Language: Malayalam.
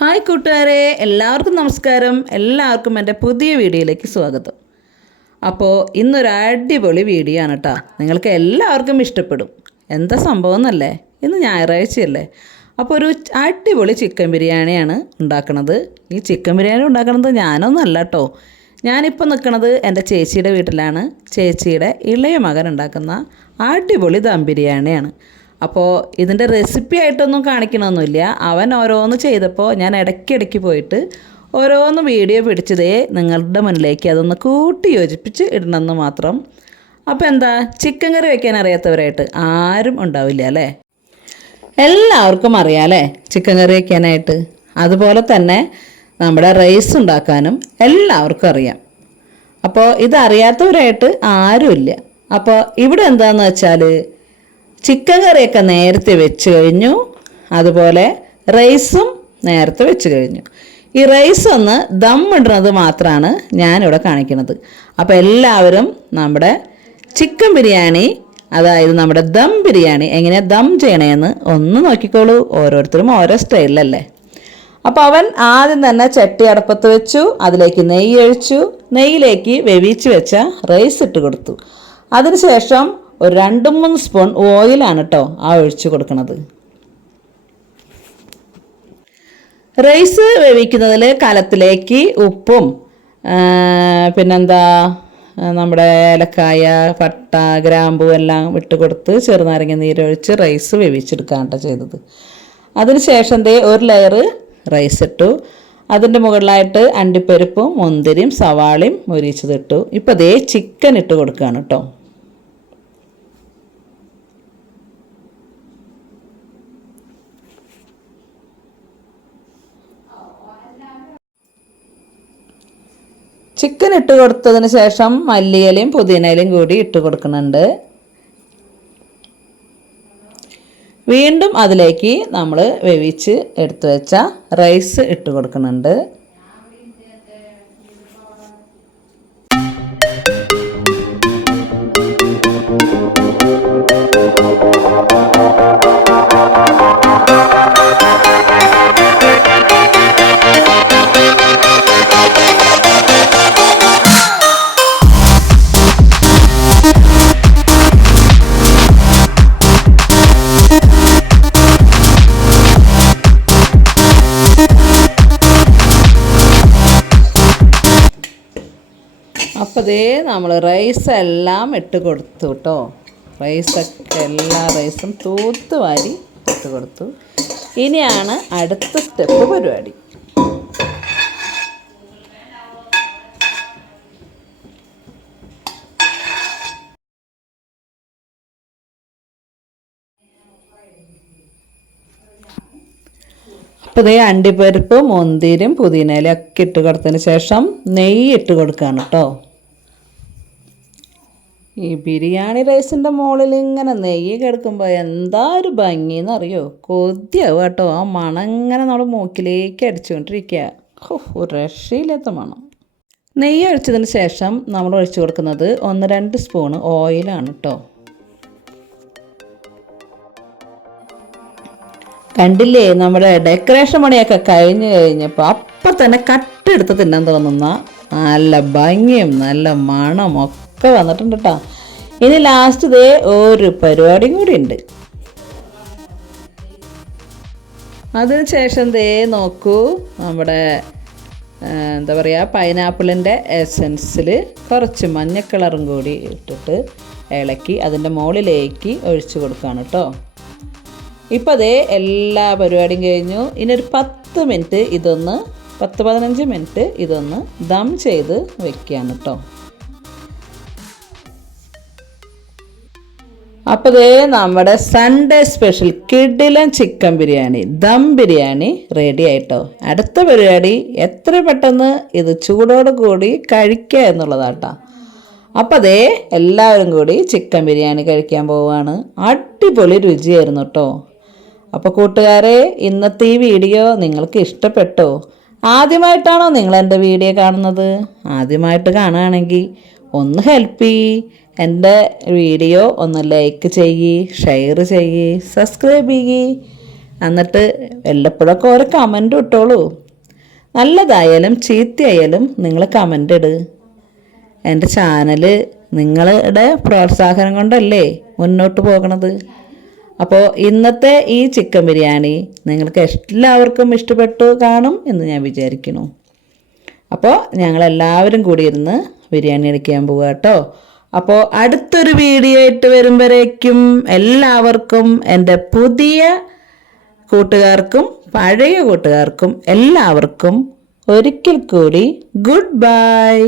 ഹായ് കൂട്ടുകാരെ, എല്ലാവർക്കും നമസ്കാരം. എല്ലാവർക്കും എൻ്റെ പുതിയ വീഡിയോയിലേക്ക് സ്വാഗതം. അപ്പോൾ ഇന്നൊരു അടിപൊളി വീഡിയോ ആണ് കേട്ടോ. നിങ്ങൾക്ക് എല്ലാവർക്കും ഇഷ്ടപ്പെടും. എന്താ സംഭവം എന്നല്ലേ, ഇന്ന് ഞായറാഴ്ചയല്ലേ. അപ്പോൾ ഒരു അടിപൊളി ചിക്കൻ ബിരിയാണിയാണ് ഉണ്ടാക്കണത്. ഈ ചിക്കൻ ബിരിയാണി ഉണ്ടാക്കണത് ഞാനൊന്നുമല്ല കേട്ടോ. ഞാനിപ്പോൾ നിൽക്കുന്നത് എൻ്റെ ചേച്ചിയുടെ വീട്ടിലാണ്. ചേച്ചിയുടെ ഇളയ മകൻ ഉണ്ടാക്കുന്ന അടിപൊളി ദം ബിരിയാണിയാണ്. അപ്പോൾ ഇതിൻ്റെ റെസിപ്പി ആയിട്ടൊന്നും കാണിക്കണമൊന്നുമില്ല. അവൻ ഓരോന്ന് ചെയ്തപ്പോൾ ഞാൻ ഇടയ്ക്കിടയ്ക്ക് പോയിട്ട് ഓരോന്ന് വീഡിയോ പിടിച്ചതേ നിങ്ങളുടെ മുന്നിലേക്ക് അതൊന്ന് കൂട്ടി യോജിപ്പിച്ച് ഇടണമെന്ന് മാത്രം. അപ്പോൾ എന്താ, ചിക്കൻ കറി വയ്ക്കാൻ അറിയാത്തവരായിട്ട് ആരും ഉണ്ടാവില്ല അല്ലേ. എല്ലാവർക്കും അറിയാം അല്ലേ ചിക്കൻ കറി വയ്ക്കാനായിട്ട്. അതുപോലെ തന്നെ നമ്മുടെ റൈസ് ഉണ്ടാക്കാനും എല്ലാവർക്കും അറിയാം. അപ്പോൾ ഇതറിയാത്തവരായിട്ട് ആരുമില്ല. അപ്പോൾ ഇവിടെ എന്താണെന്ന് വെച്ചാൽ ചിക്കൻ കറിയൊക്കെ നേരത്തെ വെച്ച് കഴിഞ്ഞു, അതുപോലെ റൈസും നേരത്തെ വെച്ച് കഴിഞ്ഞു. ഈ റൈസ് ഒന്ന് ദം ഇടുന്നത് മാത്രമാണ് ഞാനിവിടെ കാണിക്കുന്നത്. അപ്പോൾ എല്ലാവരും നമ്മുടെ ചിക്കൻ ബിരിയാണി, അതായത് നമ്മുടെ ദം ബിരിയാണി എങ്ങനെയാണ് ദം ചെയ്യണേന്ന് ഒന്ന് നോക്കിക്കോളൂ. ഓരോരുത്തരും ഓരോ സ്റ്റൈലിലല്ലേ. അപ്പോൾ അവൻ ആദ്യം തന്നെ ചട്ടി അടപ്പത്ത് വെച്ചു, അതിലേക്ക് നെയ്യ് ഒഴിച്ചു. നെയ്യിലേക്ക് വേവിച്ച് വെച്ച റൈസ് ഇട്ട് കൊടുത്തു. അതിനുശേഷം ഒരു 2-3 സ്പൂൺ ഓയിലാണ് കേട്ടോ ഒഴിച്ചു കൊടുക്കുന്നത്. റൈസ് വേവിക്കുന്നതിൽ കലത്തിലേക്ക് ഉപ്പും പിന്നെന്താ നമ്മുടെ ഏലക്കായ, പട്ട, ഗ്രാമ്പൂ എല്ലാം ഇട്ട് കൊടുത്ത് ചെറുനാരങ്ങ നീരൊഴിച്ച് റൈസ് വേവിച്ചെടുക്കുകയാണ് കേട്ടോ ചെയ്തത്. അതിനുശേഷം ഒരു ലെയർ റൈസ് ഇട്ടു. അതിൻ്റെ മുകളിലായിട്ട് അണ്ടിപ്പരിപ്പും മുന്തിരിയും സവാളയും മൊരിച്ചതിട്ടു. ഇപ്പോൾ ചിക്കൻ ഇട്ട് കൊടുക്കുകയാണ് കേട്ടോ. ചിക്കൻ ഇട്ട് കൊടുത്തതിന് ശേഷം മല്ലിയിലയും പുതിനയിലയും കൂടി ഇട്ട് കൊടുക്കുന്നുണ്ട്. വീണ്ടും അതിലേക്ക് നമ്മൾ വേവിച്ച് എടുത്തു വെച്ച റൈസ് ഇട്ട് കൊടുക്കുന്നുണ്ട്. അപ്പോൾ നമ്മൾ റൈസ് എല്ലാം ഇട്ട് കൊടുത്തു കേട്ടോ. റൈസൊക്കെ എല്ലാ റൈസും തൂത്ത് വാരി ഇട്ട് കൊടുത്തു. ഇനിയാണ് അടുത്ത സ്റ്റെപ്പ് പരിപാടി. അപ്പോൾ അണ്ടിപ്പരിപ്പ്, മുന്തിരിയും പുതിനയിലും ഒക്കെ ഇട്ട് കൊടുത്തതിന് ശേഷം നെയ്യ് ഇട്ട് കൊടുക്കുകയാണ് കേട്ടോ. ഈ ബിരിയാണി റൈസിൻ്റെ മുകളിൽ ഇങ്ങനെ നെയ്യ് കിടക്കുമ്പോൾ എന്താ ഒരു ഭംഗിയെന്ന് അറിയോ. കൊതിയാവും കേട്ടോ. ആ മണം ഇങ്ങനെ നമ്മൾ മൂക്കിലേക്ക് അടിച്ചുകൊണ്ടിരിക്കുക. ഒരു രക്ഷയില്ലാത്ത മണം. നെയ്യ് ഒഴിച്ചതിന് ശേഷം നമ്മൾ ഒഴിച്ചു കൊടുക്കുന്നത് 1-2 സ്പൂണ് ഓയിലാണ് കേട്ടോ. കണ്ടില്ലേ, നമ്മുടെ ഡെക്കറേഷൻ പണിയൊക്കെ കഴിഞ്ഞപ്പോൾ അപ്പം തന്നെ കട്ടെടുത്ത് തിന്നാൻ തോന്നുന്ന നല്ല ഭംഗിയും നല്ല മണം ഒക്കെ വന്നിട്ടുണ്ട് കേട്ടോ. ഇനി ലാസ്റ്റ് ഒരു പരിപാടിയും കൂടി ഉണ്ട്. അതിനുശേഷം നോക്കൂ, നമ്മുടെ എന്താ പറയുക, പൈനാപ്പിളിൻ്റെ എസൻസിൽ കുറച്ച് മഞ്ഞ കളറും കൂടി ഇട്ടിട്ട് ഇളക്കി അതിൻ്റെ മുകളിലേക്ക് ഒഴിച്ചു കൊടുക്കുകയാണ് കേട്ടോ. ഇപ്പോൾ എല്ലാ പരിപാടിയും കഴിഞ്ഞു. ഇനി ഒരു 10 മിനിറ്റ് 10-15 മിനിറ്റ് ഇതൊന്ന് ദം ചെയ്ത് വെക്കുകയാണ് കേട്ടോ. അപ്പോൾ നമ്മുടെ സൺഡേ സ്പെഷ്യൽ കിടിലൻ ചിക്കൻ ബിരിയാണി ദം ബിരിയാണി റെഡി ആയിട്ടോ. അടുത്ത പരിപാടി എത്ര പെട്ടെന്ന് ഇത് ചൂടോട് കൂടി കഴിക്കുക എന്നുള്ളതാട്ടോ. അപ്പോൾ എല്ലാവരും കൂടി ചിക്കൻ ബിരിയാണി കഴിക്കാൻ പോവുകയാണ്. അടിപൊളി രുചിയായിരുന്നു കേട്ടോ. അപ്പോൾ കൂട്ടുകാരെ, ഇന്നത്തെ ഈ വീഡിയോ നിങ്ങൾക്ക് ഇഷ്ടപ്പെട്ടോ? ആദ്യമായിട്ടാണോ നിങ്ങൾ എൻ്റെ വീഡിയോ കാണുന്നത്? ആദ്യമായിട്ട് കാണുകയാണെങ്കിൽ ഒന്ന് ഹെൽപ്പ് ചെയ്യ്. എൻ്റെ വീഡിയോ ഒന്ന് ലൈക്ക് ചെയ്യ്, ഷെയർ ചെയ്യ്, സബ്സ്ക്രൈബ് ചെയ്യ്. എന്നിട്ട് വല്ലപ്പോഴൊക്കെ ഓരോ കമൻറ്റ് ഇട്ടോളൂ. നല്ലതായാലും ചീത്തയായാലും നിങ്ങൾ കമൻ്റ് ഇട്. എൻ്റെ ചാനൽ നിങ്ങളുടെ പ്രോത്സാഹനം കൊണ്ടല്ലേ മുന്നോട്ട് പോകണത്. അപ്പോൾ ഇന്നത്തെ ഈ ചിക്കൻ ബിരിയാണി നിങ്ങൾക്ക് എല്ലാവർക്കും ഇഷ്ടപ്പെട്ടു കാണും എന്ന് ഞാൻ വിചാരിക്കുന്നു. അപ്പോൾ ഞങ്ങളെല്ലാവരും കൂടി ഇരുന്ന് ബിരിയാണി അടിക്കാൻ പോവുക കേട്ടോ. അപ്പോൾ അടുത്തൊരു വീഡിയോ ആയിട്ട് വരുമ്പോഴേക്കും എല്ലാവർക്കും, എൻ്റെ പുതിയ കൂട്ടുകാർക്കും പഴയ കൂട്ടുകാർക്കും എല്ലാവർക്കും ഒരിക്കൽ കൂടി ഗുഡ് ബൈ.